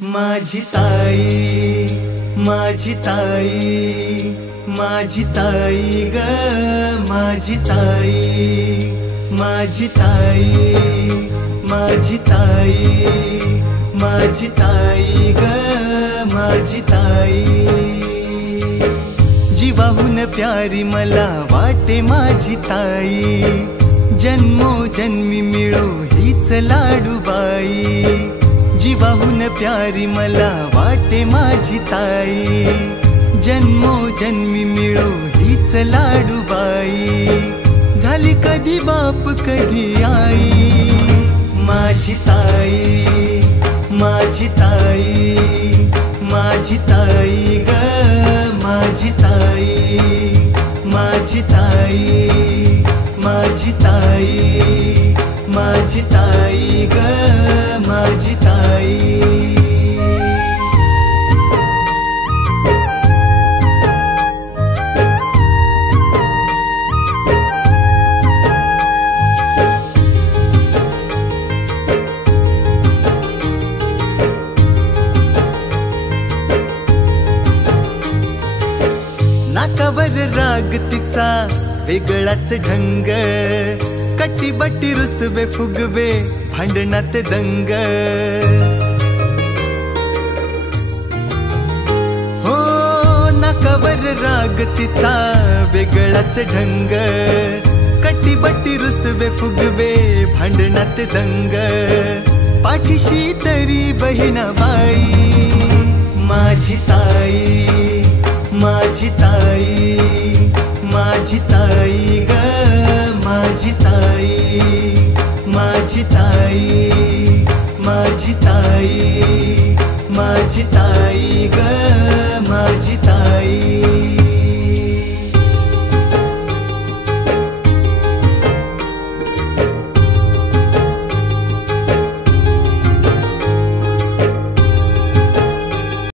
माझी ताई, माझी ताई, माझी ताई ग, माझी ताई, माझी ताई, माझी ताई, माझी ताई ग, माझी ताई। जीवाहून प्यारी मला वाटे माझी ताई, जन्मोजन्मी मिळो हीच लाडूबाई। जीवाहून प्यारी मला वाटे माझी ताई, जन्मोजन्मी मिळो हीच लाडूबाई। झाली कधी बाप कधी आई, माझी ताई, माझी ताई, माझी ताई ग, माझी ताई, माझी ताई, माझी ताई, माझी ताई ग, माझी ताई। नाकावर राग तिचा वेगळाच ढंग, कटीबटी रुसवे फुगवे भांडणात दंग। हो नाकावर राग तिचा वेगळाच ढंग, कटीबटी रुसवे फुगवे भांडणात दंग। पाठीशी तरी बहिणाबाई, माझी ताई, माझी ताई, माझी ताई ग, माझी ताई, माझी ताई, माझी ताई, माझी ताई ग, माझी